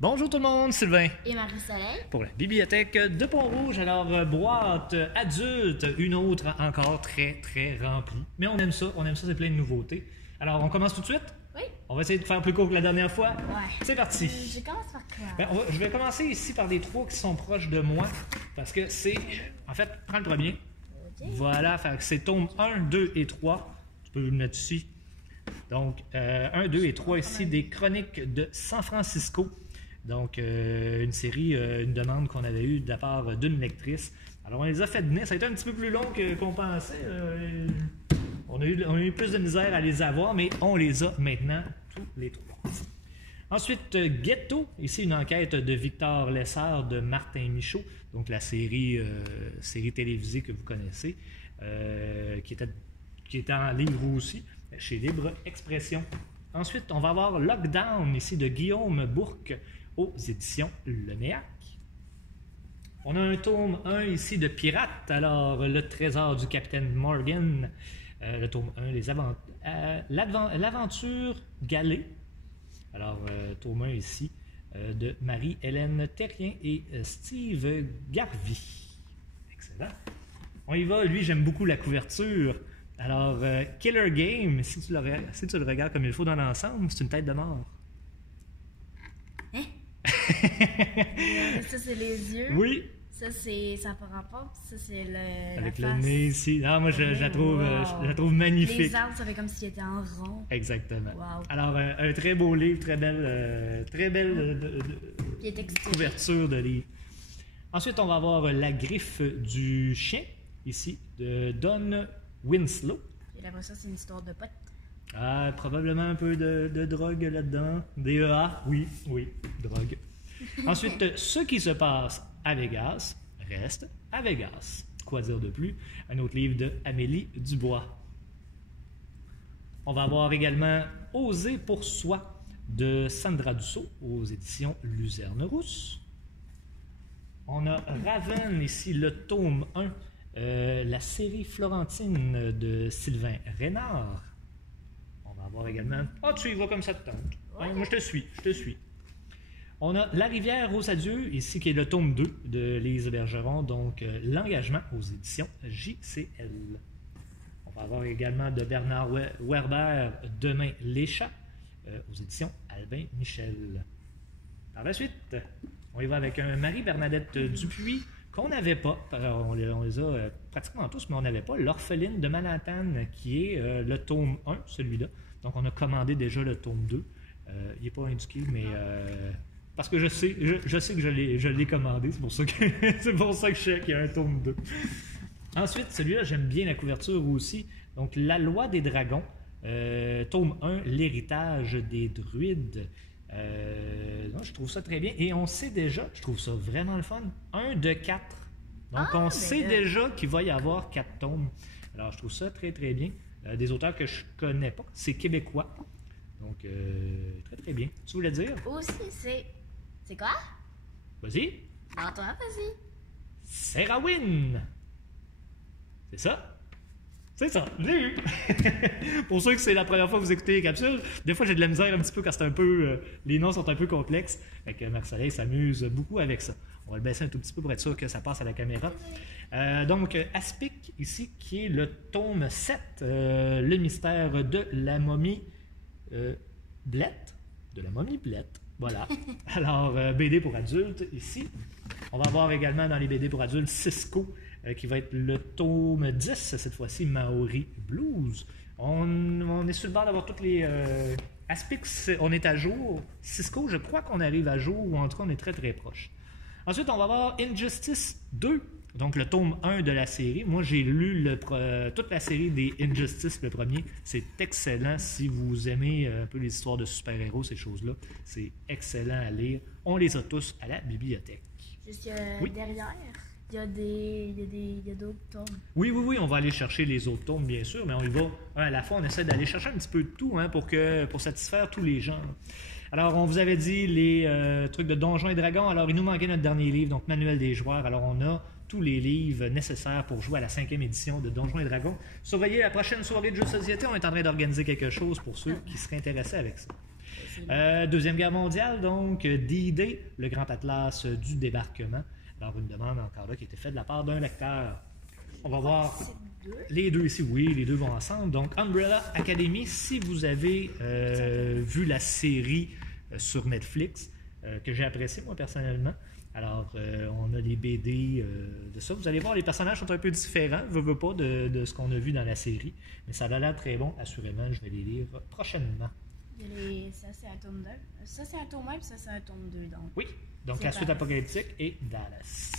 Bonjour tout le monde, Sylvain. Et Marie-Soleil. Pour la bibliothèque de Pont-Rouge. Alors, boîte adulte, une autre encore très remplie. Mais on aime ça, c'est plein de nouveautés. Alors, on commence tout de suite? Oui. On va essayer de faire plus court que la dernière fois. Ouais. C'est parti. Je commence par quoi? Je vais commencer ici par les trois qui sont proches de moi. Parce que c'est... En fait, prends le premier. Ok. Voilà, c'est tome 1, 2 et 3. Tu peux le mettre ici. Donc, 1, 2 et 3 ici, des chroniques de San Francisco. Donc, une série, une demande qu'on avait eue de la part d'une lectrice. Alors, on les a fait venir. Ça a été un petit peu plus long qu'on pensait. On a eu plus de misère à les avoir, mais on les a maintenant, tous les trois. Ensuite, Ghetto. Ici, une enquête de Victor Lessard de Martin Michaud. Donc, la série télévisée que vous connaissez, qui était en livre aussi, chez Libre Expression. Ensuite, on va avoir Lockdown, ici, de Guillaume Bourque, aux éditions Leméac. On a un tome 1 ici de Pirates, alors le trésor du capitaine Morgan, le tome 1, l'aventure Galée, alors tome 1 ici, de Marie-Hélène Terrien et Steve Garvey. Excellent. On y va, lui j'aime beaucoup la couverture. Alors, Killer Game, si tu le regardes comme il faut dans l'ensemble, c'est une tête de mort. Hein? Ça, c'est les yeux. Oui. Ça par rapport. Ça, c'est Avec la le face. nez ici. Non, moi, je la Wow. trouve magnifique. Les arbres, ça fait comme s'ils étaient en rond. Exactement. Wow. Alors, un très beau livre, très belle Qui est extérieur. couverture de livre. Ensuite, on va avoir La griffe du chien, ici, de Don Winslow. J'ai l'impression que c'est une histoire de potes. Ah, probablement un peu de drogue là-dedans. DEA, oui, drogue. Ensuite, ce qui se passe à Vegas reste à Vegas. Quoi dire de plus? Un autre livre de Amélie Dubois. On va avoir également Oser pour soi de Sandra Dussault aux éditions Luzerne Rousse. On a Raven ici, le tome 1, la série Florentine de Sylvain Reynard. On va avoir également... Ah, tu y vas comme ça te tente. Ouais. Moi, je te suis. On a La rivière aux adieux, ici, qui est le tome 2 de Lise Bergeron, donc L'engagement aux éditions JCL. On va avoir également de Bernard Werber, Demain les chats, aux éditions Albin Michel. Par la suite, on y va avec un Marie-Bernadette Dupuis, qu'on n'avait pas, on les a pratiquement tous, mais on n'avait pas, L'orpheline de Manhattan, qui est le tome 1, celui-là. Donc, on a commandé déjà le tome 2. Il n'est pas indiqué, mais... parce que je sais que je l'ai commandé, c'est pour ça que je sais qu'il y a un tome 2. Ensuite, celui-là, j'aime bien la couverture aussi. Donc, La loi des dragons, tome 1, L'héritage des druides. Non, je trouve ça très bien. Et on sait déjà, je trouve ça vraiment le fun, 1 de 4. Donc, on sait déjà qu'il va y avoir 4 tomes. Alors, je trouve ça très bien. Des auteurs que je connais pas, c'est québécois. Donc, très bien. Tu voulais dire? Aussi, c'est quoi? Vas-y. Alors, toi, vas-y. Serrawin. C'est ça? C'est ça, je l'ai eu! Pour ceux que c'est la première fois que vous écoutez les capsules, des fois j'ai de la misère un petit peu quand c'est un peu... les noms sont un peu complexes. Fait que Marc-Soleil s'amuse beaucoup avec ça. On va le baisser un tout petit peu pour être sûr que ça passe à la caméra. Donc, Aspic, ici, qui est le tome 7, le mystère de la momie Blette. De la momie Blette. Voilà. Alors, BD pour adultes, ici. On va avoir également dans les BD pour adultes Cisco, qui va être le tome 10, cette fois-ci, Maori Blues. On est sur le bord d'avoir toutes les... Aspix, on est à jour. Cisco, je crois qu'on arrive à jour, ou en tout cas, on est très proche. Ensuite, on va avoir Injustice 2, donc le tome 1 de la série. Moi, j'ai lu toute la série des Injustice, le premier. C'est excellent si vous aimez un peu les histoires de super-héros, ces choses-là. C'est excellent à lire. On les a tous à la bibliothèque. Juste Oui. derrière, il y a d'autres tomes. Oui, on va aller chercher les autres tomes, bien sûr, mais on y va un à la fois. On essaie d'aller chercher un petit peu de tout pour satisfaire tous les gens. Alors, on vous avait dit les trucs de Donjons et Dragons. Alors, il nous manquait notre dernier livre, donc Manuel des joueurs. Alors, on a tous les livres nécessaires pour jouer à la 5e édition de Donjons et Dragons. Surveillez la prochaine soirée de jeux de société. On est en train d'organiser quelque chose pour ceux qui seraient intéressés avec ça. Deuxième Guerre mondiale, donc D-Day, le grand atlas du débarquement. Alors, une demande encore là qui a été faite de la part d'un lecteur. On va voir C'est 2. les deux ici, oui, les deux vont ensemble. Donc, Umbrella Academy, si vous avez vu la série sur Netflix, que j'ai appréciée moi personnellement. Alors, on a des BD de ça. Vous allez voir, les personnages sont un peu différents, veux pas, de ce qu'on a vu dans la série. Mais ça a l'air très bon, assurément. Je vais les lire prochainement. Ça, c'est un tome 2. Ça, c'est un tome 1, puis ça, c'est un tome 2. Donc. Oui, donc C'est la suite Dallas. apocalyptique et Dallas.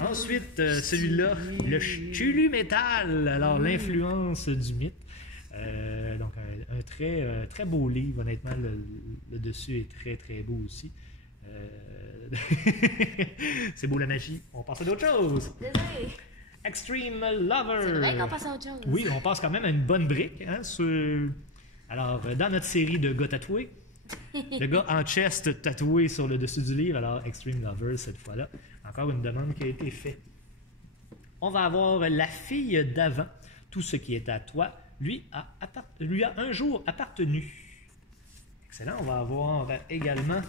Ensuite, celui-là, le Chulu Metal, alors l'influence du mythe. Donc, un très, très beau livre, honnêtement. Le dessus est très, très beau aussi. C'est beau la magie. On passe à d'autres choses. Désolé. Extreme C'est Lover. vrai qu'on passe à autre chose. Oui, on passe quand même à une bonne brique. Hein, Alors, dans notre série de gars tatoués, le gars en chest tatoué sur le dessus du livre, alors Extreme Lover cette fois-là. Encore une demande qui a été faite. On va avoir la fille d'avant. Tout ce qui est à toi lui a un jour appartenu. Excellent. On va avoir également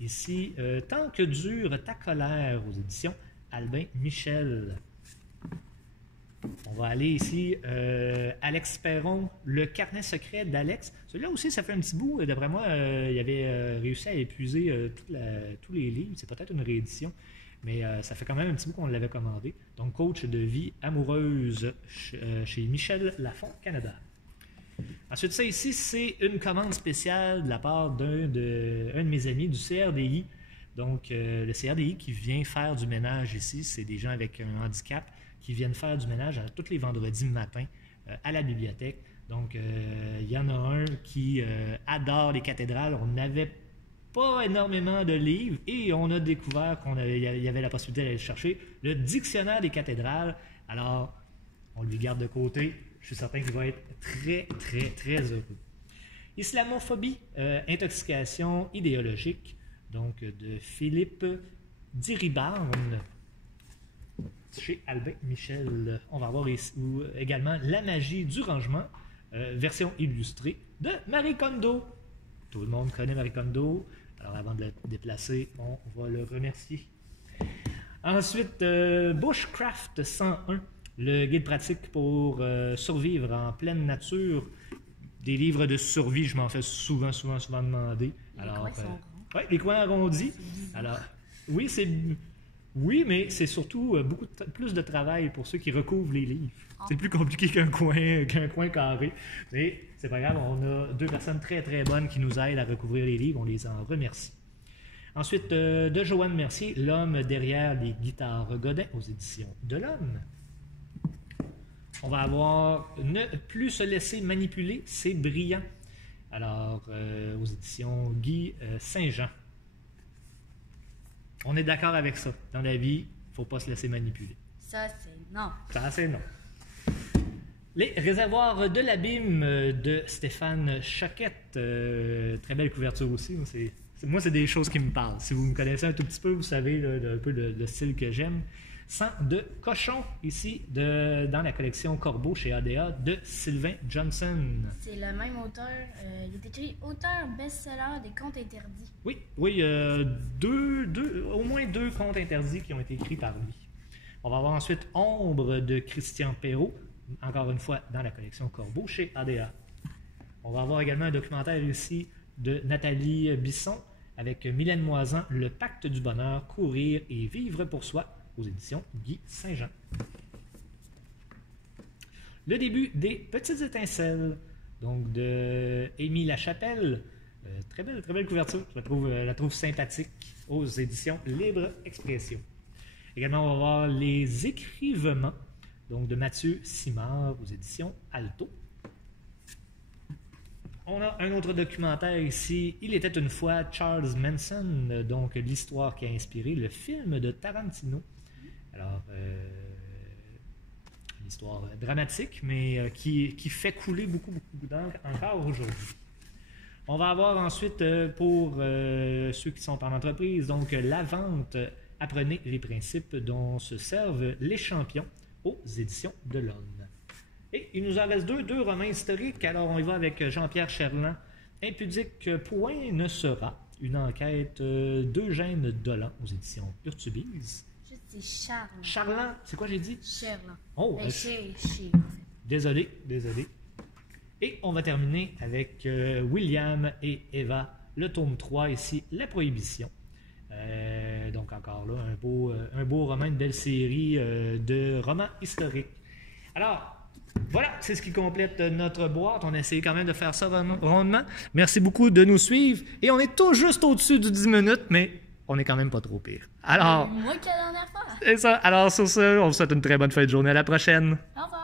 ici Tant que dure ta colère aux éditions Albin Michel. On va aller ici, Alex Perron, Le carnet secret d'Alex. Celui-là aussi, ça fait un petit bout. D'après moi, il avait réussi à épuiser tous les livres. C'est peut-être une réédition, mais ça fait quand même un petit bout qu'on l'avait commandé. Donc, Coach de vie amoureuse chez Michel Lafon, Canada. Ensuite, ça ici, c'est une commande spéciale de la part d'un de mes amis du CRDI. Donc, le CRDI qui vient faire du ménage ici, c'est des gens avec un handicap qui viennent faire du ménage tous les vendredis matin à la bibliothèque. Donc, il y en a un qui adore les cathédrales. On n'avait pas énormément de livres et on a découvert qu'il y avait la possibilité d'aller chercher le dictionnaire des cathédrales. Alors, on lui garde de côté. Je suis certain qu'il va être très, très, très heureux. Islamophobie, intoxication idéologique, donc de Philippe Diribarne, chez Albin Michel. On va avoir ici, également La magie du rangement, version illustrée de Marie Kondo. Tout le monde connaît Marie Kondo. Alors avant de le déplacer, on va le remercier. Ensuite, Bushcraft 101, le guide pratique pour survivre en pleine nature. Des livres de survie, je m'en fais souvent demander. Alors, Les coins sont ronds. ouais, les coins arrondis. Alors, oui, oui, mais c'est surtout plus de travail pour ceux qui recouvrent les livres. C'est plus compliqué qu'un coin carré. Mais c'est pas grave, on a deux personnes très très bonnes qui nous aident à recouvrir les livres. On les en remercie. Ensuite, de Joanne Mercier, L'homme derrière les guitares Godin aux éditions de l'Homme. On va avoir Ne plus se laisser manipuler, c'est brillant. Alors, aux éditions Guy Saint-Jean. On est d'accord avec ça. Dans la vie, il ne faut pas se laisser manipuler. Ça, c'est non. Ça, c'est non. Les réservoirs de l'abîme de Stéphane Choquette. Très belle couverture aussi. Moi, c'est des choses qui me parlent. Si vous me connaissez un tout petit peu, vous savez un peu le style que j'aime. Sang de cochon, ici, dans la collection Corbeau chez ADA de Sylvain Johnson. C'est le même auteur. Il est écrit auteur best-seller des contes interdits. Oui, au moins deux contes interdits qui ont été écrits par lui. On va avoir ensuite Ombre de Christian Perrault, encore une fois dans la collection Corbeau chez ADA. On va avoir également un documentaire ici de Nathalie Bisson avec Mylène Moisan, Le pacte du bonheur, courir et vivre pour soi aux éditions Guy Saint-Jean. Le début des petites étincelles, donc de Émile Lachapelle. Très belle couverture, je la trouve sympathique, aux éditions Libre Expression. Également, on va voir Les écrivements, donc de Mathieu Simard aux éditions Alto. On a un autre documentaire ici, Il était une fois Charles Manson, donc l'histoire qui a inspiré le film de Tarantino. Alors, une histoire dramatique, mais qui fait couler beaucoup d'encre encore aujourd'hui. On va avoir ensuite, pour ceux qui sont en entreprise, donc la vente, apprenez les principes dont se servent les champions aux éditions de l'Homme. Et il nous en reste deux romans historiques. Alors, on y va avec Jean-Pierre Cherland, Impudique point ne sera. Une enquête d'Eugène Dolan aux éditions Urtubise. Je dis Charles. Charland, c'est quoi j'ai dit? Charles. Oh, Chez. désolé. Et on va terminer avec William et Eva, le tome 3, ici, La Prohibition. Donc encore là, un beau roman, une belle série de romans historiques. Alors, voilà, c'est ce qui complète notre boîte. On a essayé quand même de faire ça rondement. Merci beaucoup de nous suivre. Et on est tout juste au-dessus du 10 minutes, mais on est quand même pas trop pire. Alors, Moi que la dernière fois. c'est ça. Alors sur ce, on vous souhaite une très bonne fin de journée. À la prochaine. Au revoir.